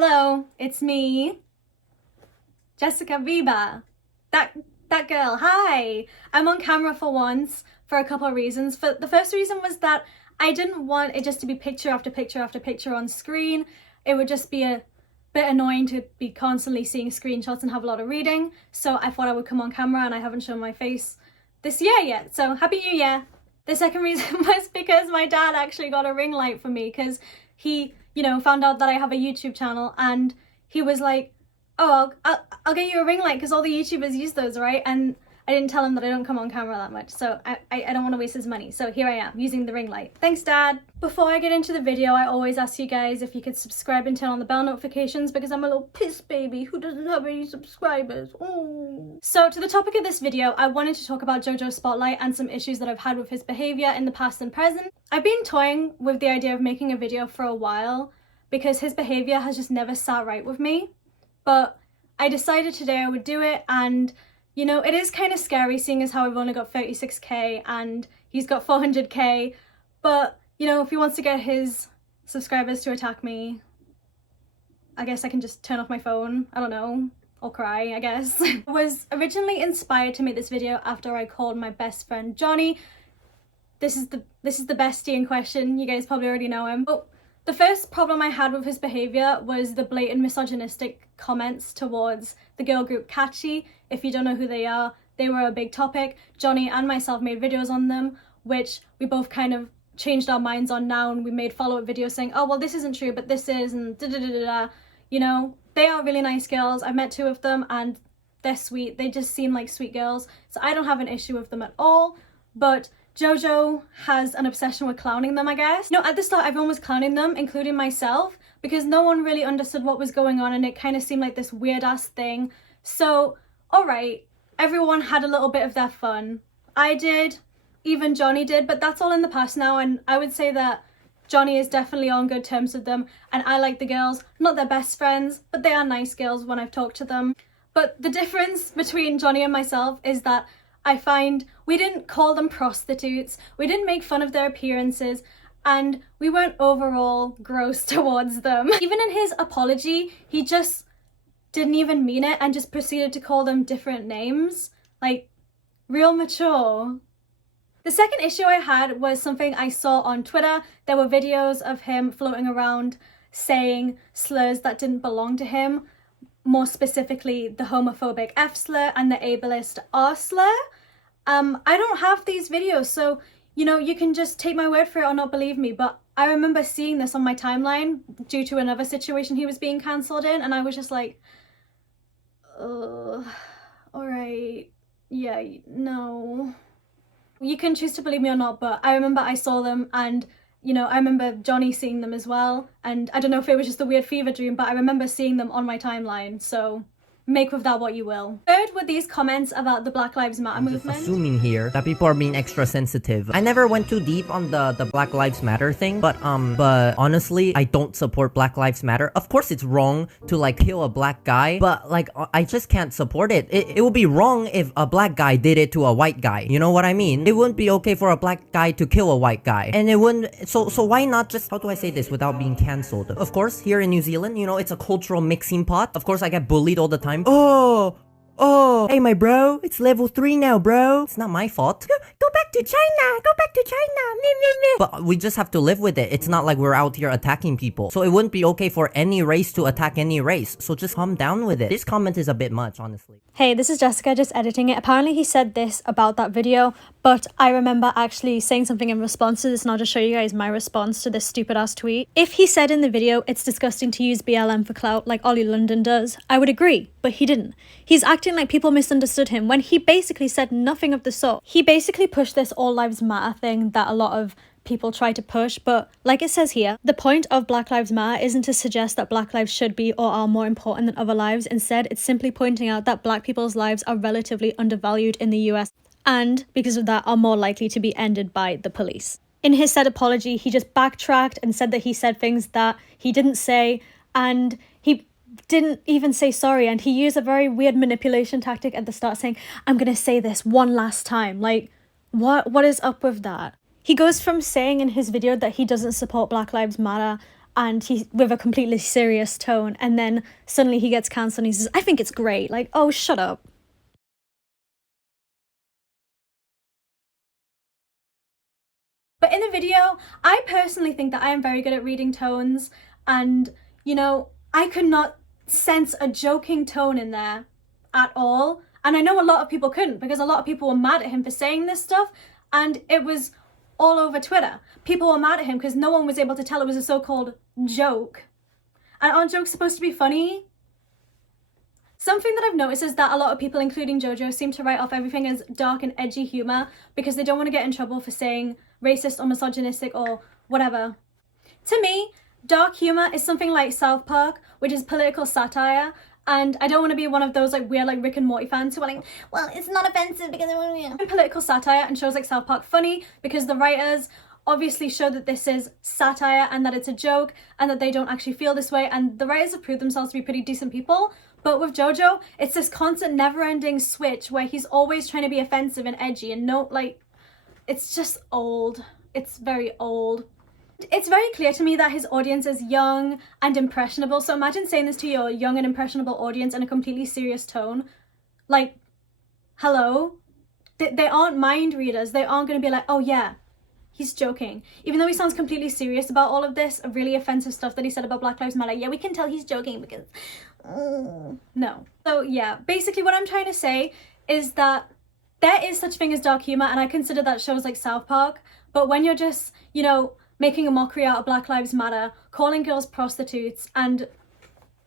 Hello, it's me, Jessica Biba. That girl. Hi. I'm on camera for once for a couple of reasons. The first reason was that I didn't want it just to be picture after picture after picture on screen. It would just be a bit annoying to be constantly seeing screenshots and have a lot of reading. So I thought I would come on camera, and I haven't shown my face this year yet. So Happy New Year. The second reason was because my dad actually got a ring light for me, because he, found out that I have a YouTube channel, and he was like, oh, I'll get you a ring light because all the YouTubers use those, right? And I didn't tell him that I don't come on camera that much, so I don't want to waste his money. So here I am, using the ring light. Thanks, Dad. Before I get into the video, I always ask you guys if you could subscribe and turn on the bell notifications, because I'm a little piss baby who doesn't have any subscribers. Ooh. So to the topic of this video, I wanted to talk about JojoSpotlight and some issues that I've had with his behaviour in the past and present. I've been toying with the idea of making a video for a while, because his behaviour has just never sat right with me. But I decided today I would do it, and it is kind of scary seeing as how I've only got 36k and he's got 400k, but if he wants to get his subscribers to attack me, I guess I can just turn off my phone, I don't know, or cry, I guess. I was originally inspired to make this video after I called my best friend Johnny. This is the bestie in question, you guys probably already know him. But the first problem I had with his behaviour was the blatant misogynistic comments towards the girl group Kaachi. If you don't know who they are, they were a big topic. Johnny and myself made videos on them, which we both kind of changed our minds on now, and we made follow-up videos saying, oh, well, this isn't true, but this is, and da-da-da-da-da. They are really nice girls. I've met two of them, and they're sweet. They just seem like sweet girls, so I don't have an issue with them at all. But Jojo has an obsession with clowning them, I guess. At the start, everyone was clowning them, including myself, because no one really understood what was going on, and it kind of seemed like this weird-ass thing. So, alright, everyone had a little bit of their fun. I did, even Johnny did, but that's all in the past now, and I would say that Johnny is definitely on good terms with them, and I like the girls. Not their best friends, but they are nice girls when I've talked to them. But the difference between Johnny and myself is that I find we didn't call them prostitutes, we didn't make fun of their appearances, and we weren't overall gross towards them. Even in his apology, he just didn't even mean it and just proceeded to call them different names. Like, real mature. The second issue I had was something I saw on Twitter. There were videos of him floating around saying slurs that didn't belong to him. More specifically, the homophobic F slur and the ableist R slur. I don't have these videos, so, you can just take my word for it or not believe me, but I remember seeing this on my timeline due to another situation he was being cancelled in, and I was just like, alright, yeah, no. You can choose to believe me or not, but I remember I saw them, and I remember Johnny seeing them as well, and I don't know if it was just a weird fever dream, but I remember seeing them on my timeline, so make with that what you will. Third were these comments about the Black Lives Matter movement. Just assuming here that people are being extra sensitive. I never went too deep on the Black Lives Matter thing, but honestly, I don't support Black Lives Matter. Of course it's wrong to like kill a black guy, but I just can't support it. It would be wrong if a black guy did it to a white guy. You know what I mean? It wouldn't be okay for a black guy to kill a white guy. And it wouldn't, so why not just, how do I say this without being cancelled? Of course, here in New Zealand, it's a cultural mixing pot. Of course, I get bullied all the time. Oh, hey my bro, it's level 3 now, bro. It's not my fault. Go back to China, go back to China. Meh, meh, meh. But we just have to live with it. It's not like we're out here attacking people. So it wouldn't be okay for any race to attack any race. So just calm down with it. This comment is a bit much, honestly. Hey, this is Jessica, just editing it. Apparently he said this about that video, but I remember actually saying something in response to this, and I'll just show you guys my response to this stupid ass tweet. If he said in the video, it's disgusting to use BLM for clout like Ollie London does, I would agree, but he didn't. He's acting like people misunderstood him when he basically said nothing of the sort. He basically pushed this all lives matter thing that a lot of people try to push, but like it says here, the point of Black Lives Matter isn't to suggest that black lives should be or are more important than other lives. Instead, it's simply pointing out that black people's lives are relatively undervalued in the US, and because of that are more likely to be ended by the police. In his said apology, he just backtracked and said that he said things that he didn't say, and he didn't even say sorry, and he used a very weird manipulation tactic at the start saying, I'm gonna say this one last time. Like, what is up with that? He goes from saying in his video that he doesn't support Black Lives Matter and he with a completely serious tone, and then suddenly he gets cancelled and he says, I think it's great. Like, oh, shut up. But in the video, I personally think that I am very good at reading tones, and, you know, I could not sense a joking tone in there at all. And I know a lot of people couldn't, because a lot of people were mad at him for saying this stuff, and it was all over Twitter. People were mad at him because no one was able to tell it was a so-called joke. And aren't jokes supposed to be funny? Something that I've noticed is that a lot of people, including JoJo, seem to write off everything as dark and edgy humour because they don't want to get in trouble for saying racist or misogynistic or whatever. To me, dark humour is something like South Park, which is political satire, and I don't want to be one of those like weird like Rick and Morty fans who are like, well, it's not offensive because it's political satire, and shows like South Park funny because the writers obviously show that this is satire and that it's a joke and that they don't actually feel this way, and the writers have proved themselves to be pretty decent people. But with JoJo, it's this constant never-ending switch where he's always trying to be offensive and edgy, and no, like, it's just old. It's very old. It's very clear to me that his audience is young and impressionable. So imagine saying this to your young and impressionable audience in a completely serious tone. Like, hello? They aren't mind readers. They aren't going to be like, oh yeah, he's joking. Even though he sounds completely serious about all of this, really offensive stuff that he said about Black Lives Matter. Yeah, we can tell he's joking because... no. So yeah, basically what I'm trying to say is that there is such a thing as dark humour, and I consider that shows like South Park. But when you're just, you know, making a mockery out of Black Lives Matter, calling girls prostitutes, and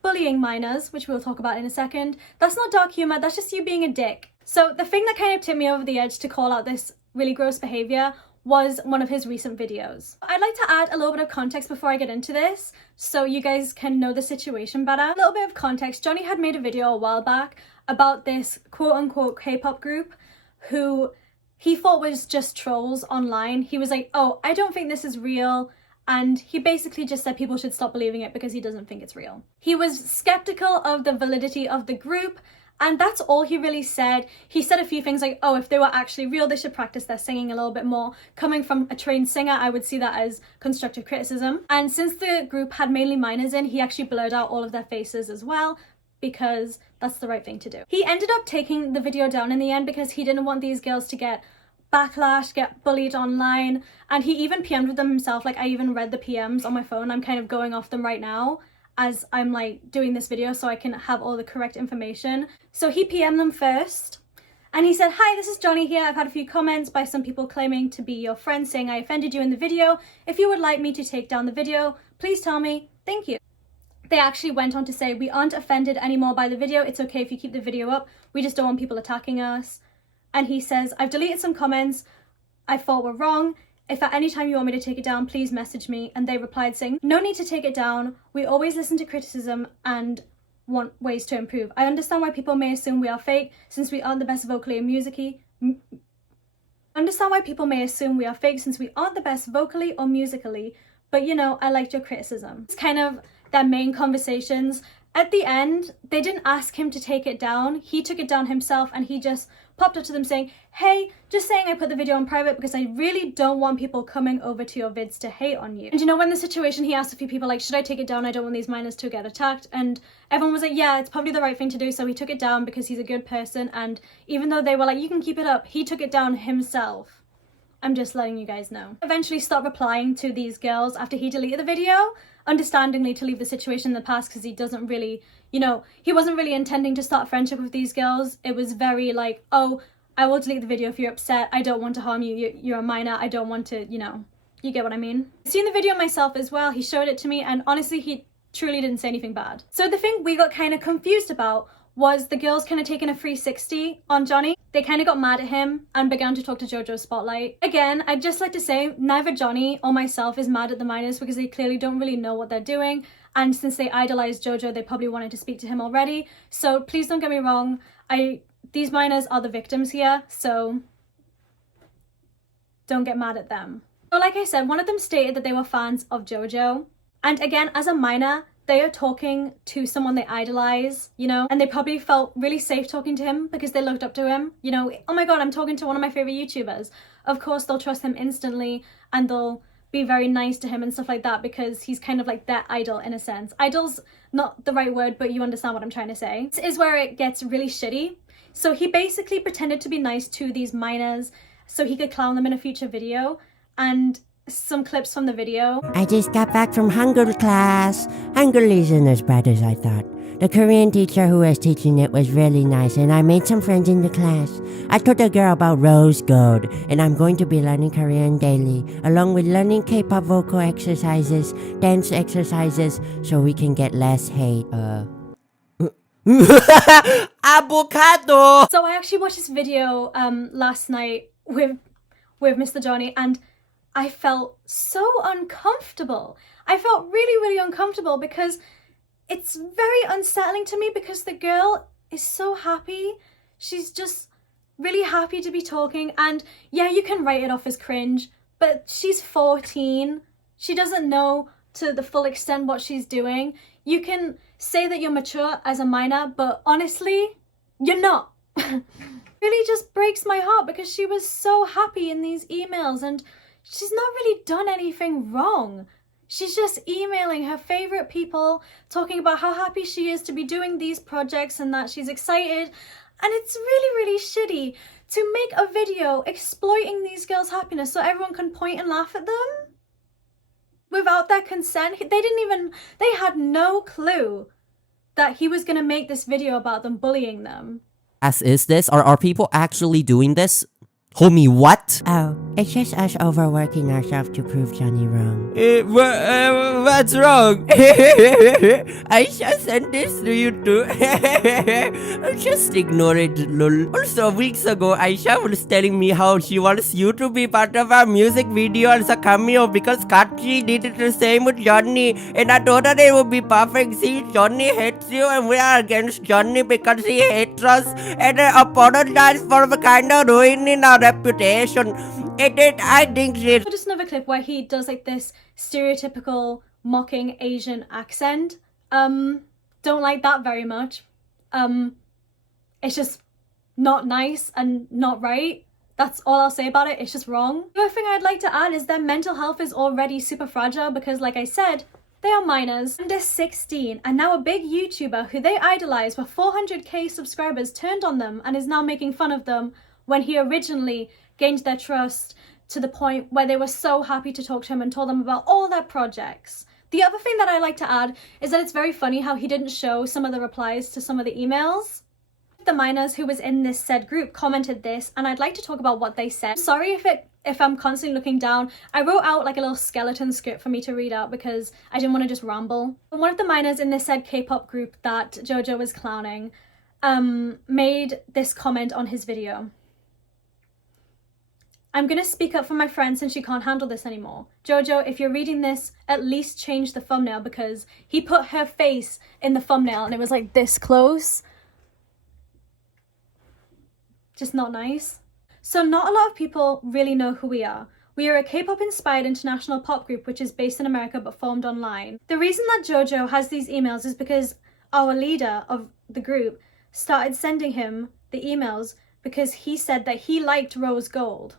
bullying minors, which we'll talk about in a second, that's not dark humour, that's just you being a dick. So the thing that kind of tipped me over the edge to call out this really gross behaviour was one of his recent videos. I'd like to add a little bit of context before I get into this, so you guys can know the situation better. A little bit of context, Johnny had made a video a while back about this quote-unquote K-pop group who he thought was just trolls online. He was like, oh, I don't think this is real, and he basically just said people should stop believing it because he doesn't think it's real. He was skeptical of the validity of the group, and that's all he really said. He said a few things like, oh, if they were actually real, they should practice their singing a little bit more. Coming from a trained singer, I would see that as constructive criticism. And since the group had mainly minors in, he actually blurred out all of their faces as well, because that's the right thing to do. He ended up taking the video down in the end because he didn't want these girls to get backlash, get bullied online, and he even PM'd with them himself. Like, I even read the PMs on my phone. I'm kind of going off them right now as I'm like doing this video so I can have all the correct information. So he PM'd them first, and he said, hi, this is Johnny here. I've had a few comments by some people claiming to be your friend saying I offended you in the video. If you would like me to take down the video, please tell me. Thank you. They actually went on to say, we aren't offended anymore by the video. It's okay if you keep the video up. We just don't want people attacking us. And he says, I've deleted some comments I thought were wrong. If at any time you want me to take it down, please message me. And they replied saying, no need to take it down. We always listen to criticism and want ways to improve. I understand why people may assume we are fake since we aren't the best vocally and musically. Understand why people may assume we are fake since we aren't the best vocally or musically. But you know, I liked your criticism. It's kind of their main conversations. At the end, they didn't ask him to take it down. He took it down himself, and he just popped up to them saying, hey, just saying I put the video on private because I really don't want people coming over to your vids to hate on you. And you know, when the situation, he asked a few people like, should I take it down? I don't want these minors to get attacked. And everyone was like, yeah, it's probably the right thing to do. So he took it down because he's a good person. And even though they were like, you can keep it up, he took it down himself. I'm just letting you guys know. Eventually stopped replying to these girls after he deleted the video, understandingly to leave the situation in the past because he doesn't really, you know, he wasn't really intending to start a friendship with these girls. It was very like, oh, I will delete the video if you're upset. I don't want to harm you. You're a minor. I don't want to, you know, you get what I mean. I've seen the video myself as well. He showed it to me, and honestly, he truly didn't say anything bad. So the thing we got kind of confused about was the girls kind of taking a 360 on Johnny. They kind of got mad at him and began to talk to JojoSpotlight. Again, I'd just like to say neither Johnny or myself is mad at the minors because they clearly don't really know what they're doing. And since they idolized JoJo, they probably wanted to speak to him already. So please don't get me wrong. These minors are the victims here, so don't get mad at them. So like I said, one of them stated that they were fans of JoJo. And again, as a minor, they are talking to someone they idolize, you know, and they probably felt really safe talking to him because they looked up to him. You know, oh my God, I'm talking to one of my favorite YouTubers. Of course, they'll trust him instantly and they'll be very nice to him and stuff like that because he's kind of like their idol in a sense. Idol's not the right word, but you understand what I'm trying to say. This is where it gets really shitty. So he basically pretended to be nice to these minors so he could clown them in a future video. And some clips from the video. I just got back from Hangul class. Hangul isn't as bad as I thought. The Korean teacher who was teaching it was really nice and I made some friends in the class. I taught a girl about rose gold and I'm going to be learning Korean daily along with learning K-pop vocal exercises, dance exercises so we can get less hate. Avocado! So I actually watched this video last night with Mr. Johnny and I felt so uncomfortable. I felt really, really uncomfortable because it's very unsettling to me because the girl is so happy. She's just really happy to be talking. And yeah, you can write it off as cringe, but she's 14. She doesn't know to the full extent what she's doing. You can say that you're mature as a minor, but honestly, you're not. Really just breaks my heart because she was so happy in these emails and she's not really done anything wrong. She's just emailing her favorite people, talking about how happy she is to be doing these projects and that she's excited. And it's really, really shitty to make a video exploiting these girls' happiness so everyone can point and laugh at them without their consent. They had no clue that he was going to make this video about them bullying them. As is this? Are people actually doing this? Homie, what? Oh, it's just us overworking ourselves to prove Johnny wrong. What's wrong? Aisha sent this to you too. Just ignore it, lol. Also, weeks ago, Aisha was telling me how she wants you to be part of our music video as a cameo because Kaachi did it the same with Johnny. And I told her it would be perfect. See, Johnny hates you and we are against Johnny because he hates us. And I apologize for kind of ruining our reputation. I think it's Just another clip where he does like this stereotypical mocking Asian accent. Don't like that very much. It's just not nice and not right. That's all I'll say about it. It's just wrong. The other thing I'd like to add is their mental health is already super fragile because, like I said, they are minors, under 16, and now a big YouTuber who they idolize with 400k subscribers turned on them and is now making fun of them when he originally gained their trust to the point where they were so happy to talk to him and told them about all their projects. The other thing that I like to add is that it's very funny how he didn't show some of the replies to some of the emails. The minors who was in this said group commented this, and I'd like to talk about what they said. Sorry if I'm constantly looking down. I wrote out like a little skeleton script for me to read out because I didn't want to just ramble. One of the minors in this said K-pop group that JoJo was clowning made this comment on his video. I'm gonna speak up for my friend since she can't handle this anymore. JoJo, if you're reading this, at least change the thumbnail because he put her face in the thumbnail and it was like this close. Just not nice. So not a lot of people really know who we are. We are a K-pop inspired international pop group which is based in America but formed online. The reason that JoJo has these emails is because our leader of the group started sending him the emails because he said that he liked Rose Gold.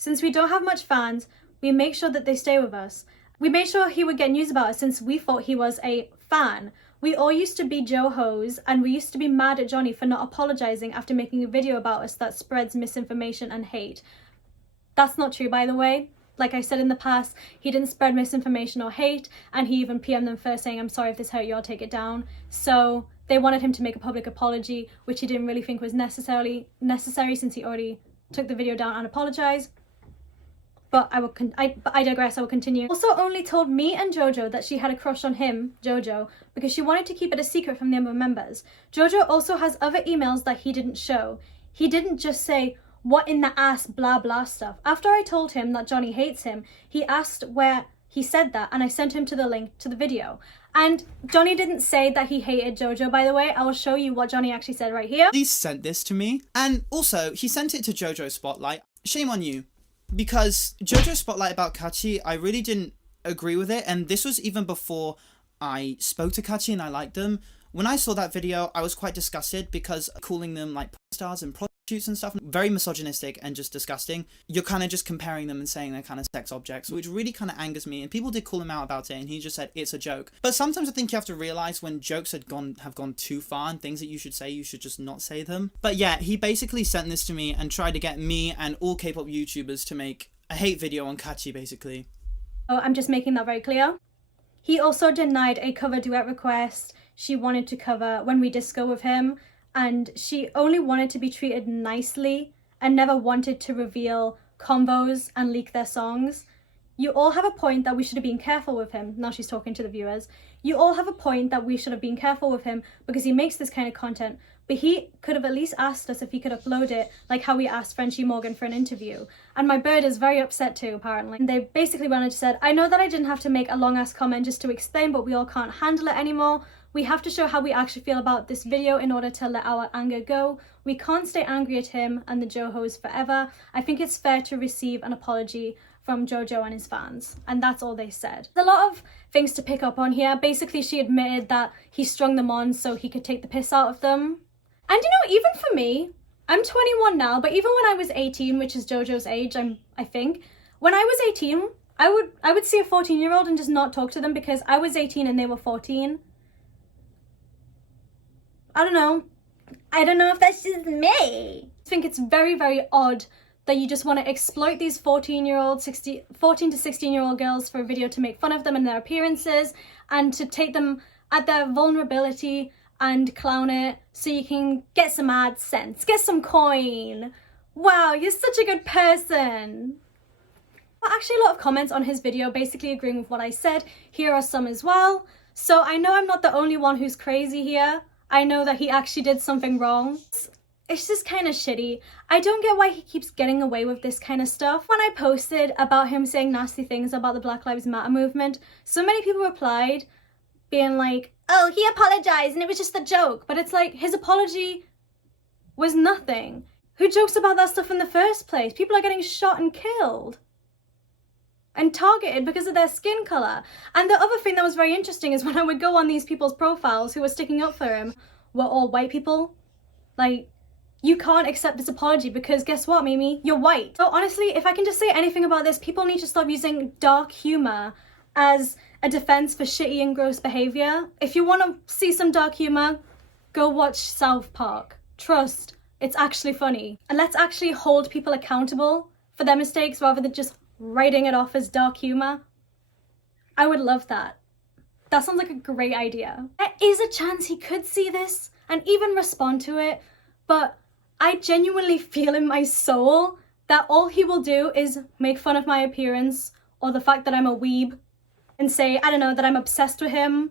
Since we don't have much fans, we make sure that they stay with us. We made sure he would get news about us since we thought he was a fan. We all used to be Johos and we used to be mad at Johnny for not apologizing after making a video about us that spreads misinformation and hate. That's not true, by the way. Like I said in the past, he didn't spread misinformation or hate, and he even PM'd them first saying, I'm sorry if this hurt you, I'll take it down. So they wanted him to make a public apology, which he didn't really think was necessary since he already took the video down and apologized. But I digress, I will continue. Also only told me and JoJo that she had a crush on him, JoJo, because she wanted to keep it a secret from the other members. JoJo also has other emails that he didn't show. He didn't just say, what in the ass, blah blah stuff. After I told him that Johnny hates him, he asked where he said that and I sent him to the link to the video. And Johnny didn't say that he hated JoJo, by the way. I will show you what Johnny actually said right here. He sent this to me, and also he sent it to JojoSpotlight. Shame on you. Because JojoSpotlight about Kaachi, I really didn't agree with it, and this was even before I spoke to Kaachi and I liked them. When I saw that video, I was quite disgusted because calling them like pop stars and shoots and stuff, very misogynistic and just disgusting. You're kind of just comparing them and saying they're kind of sex objects, which really kind of angers me. And people did call him out about it, and he just said it's a joke. But sometimes I think you have to realize when jokes have gone too far, and things that you should say, you should just not say them. But yeah, he basically sent this to me and tried to get me and all K-pop YouTubers to make a hate video on Kaachi, basically. Oh, I'm just making that very clear. He also denied a cover duet request she wanted to cover When We Disco with him, and she only wanted to be treated nicely and never wanted to reveal combos and leak their songs. You all have a point that we should have been careful with him. Now she's talking to the viewers. You all have a point that we should have been careful with him because he makes this kind of content, but he could have at least asked us if he could upload it, like how we asked Frenchie Morgan for an interview. And my bird is very upset too, apparently. And they basically went and said, I know that I didn't have to make a long ass comment just to explain, but we all can't handle it anymore. We have to show how we actually feel about this video in order to let our anger go. We can't stay angry at him and the JoHos forever. I think it's fair to receive an apology from JoJo and his fans. And that's all they said. There's a lot of things to pick up on here. Basically, she admitted that he strung them on so he could take the piss out of them. And you know, even for me, I'm 21 now, but even when I was 18, which is JoJo's age, I think, when I was 18, I would see a 14-year-old and just not talk to them because I was 18 and they were 14. I don't know if that's just me. I think it's very, very odd that you just want to exploit these 14 to 16-year-old girls for a video to make fun of them and their appearances and to take them at their vulnerability and clown it so you can get some AdSense, get some coin. Wow, you're such a good person. Well, actually a lot of comments on his video basically agreeing with what I said. Here are some as well. So I know I'm not the only one who's crazy here. I know that he actually did something wrong. It's just kind of shitty. I don't get why he keeps getting away with this kind of stuff. When I posted about him saying nasty things about the Black Lives Matter movement, so many people replied being like, oh, he apologized and it was just a joke. But it's like, his apology was nothing. Who jokes about that stuff in the first place? People are getting shot and killed and targeted because of their skin color. And the other thing that was very interesting is when I would go on these people's profiles who were sticking up for him were all white people. Like, you can't accept this apology because guess what, Mimi? You're white. So honestly, if I can just say anything about this, people need to stop using dark humor as a defense for shitty and gross behavior. If you want to see some dark humor, go watch South Park. Trust, it's actually funny. And let's actually hold people accountable for their mistakes rather than just writing it off as dark humor. I would love that. That sounds like a great idea. There is a chance he could see this and even respond to it, but I genuinely feel in my soul that all he will do is make fun of my appearance or the fact that I'm a weeb and say, I don't know, that I'm obsessed with him,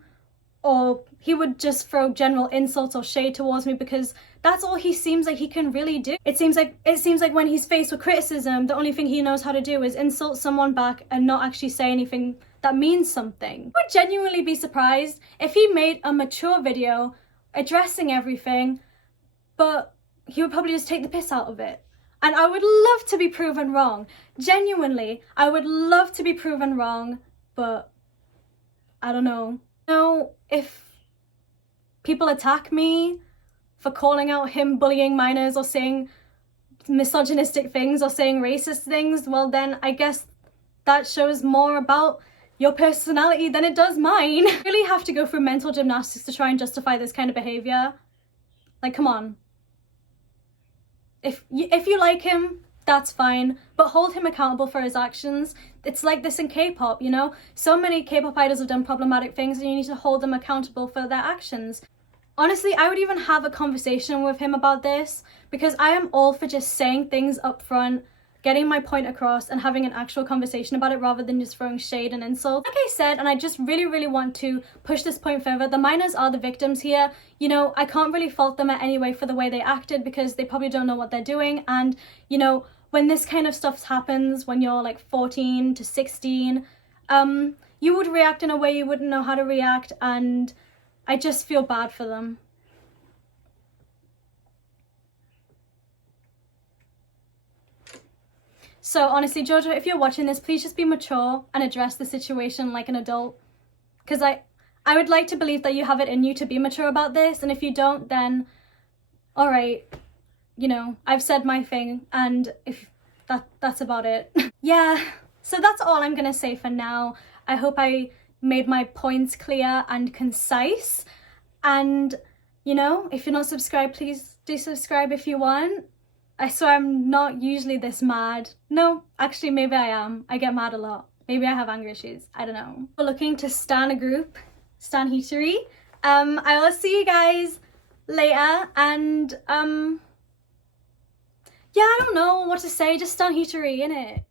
or he would just throw general insults or shade towards me because that's all he seems like he can really do. It seems like when he's faced with criticism, the only thing he knows how to do is insult someone back and not actually say anything that means something. I would genuinely be surprised if he made a mature video addressing everything, but he would probably just take the piss out of it. And I would love to be proven wrong. Genuinely, I would love to be proven wrong, but I don't know. If people attack me for calling out him bullying minors or saying misogynistic things or saying racist things, well then I guess that shows more about your personality than it does mine. You really have to go through mental gymnastics to try and justify this kind of behavior. Like, come on. If you like him, that's fine, but hold him accountable for his actions. It's like this in K-pop, you know? So many K-pop idols have done problematic things and you need to hold them accountable for their actions. Honestly, I would even have a conversation with him about this because I am all for just saying things up front, getting my point across and having an actual conversation about it rather than just throwing shade and insults. Like I said, and I just really want to push this point further, the minors are the victims here. You know, I can't really fault them in any way for the way they acted because they probably don't know what they're doing. And, you know, when this kind of stuff happens, when you're like 14 to 16, you would react in a way you wouldn't know how to react, and I just feel bad for them. So honestly, Jojo, if you're watching this, please just be mature and address the situation like an adult. Because I would like to believe that you have it in you to be mature about this, and if you don't, then alright, you know, I've said my thing, and if that's about it. Yeah, so that's all I'm gonna say for now. I hope I made my points clear and concise. And, you know, if you're not subscribed, please do subscribe if you want. I swear I'm not usually this mad. No, actually maybe I am. I get mad a lot. Maybe I have anger issues. I don't know. We're looking to stan a group, stan heatery. I will see you guys later, and yeah, I don't know what to say, just stan heatery, innit?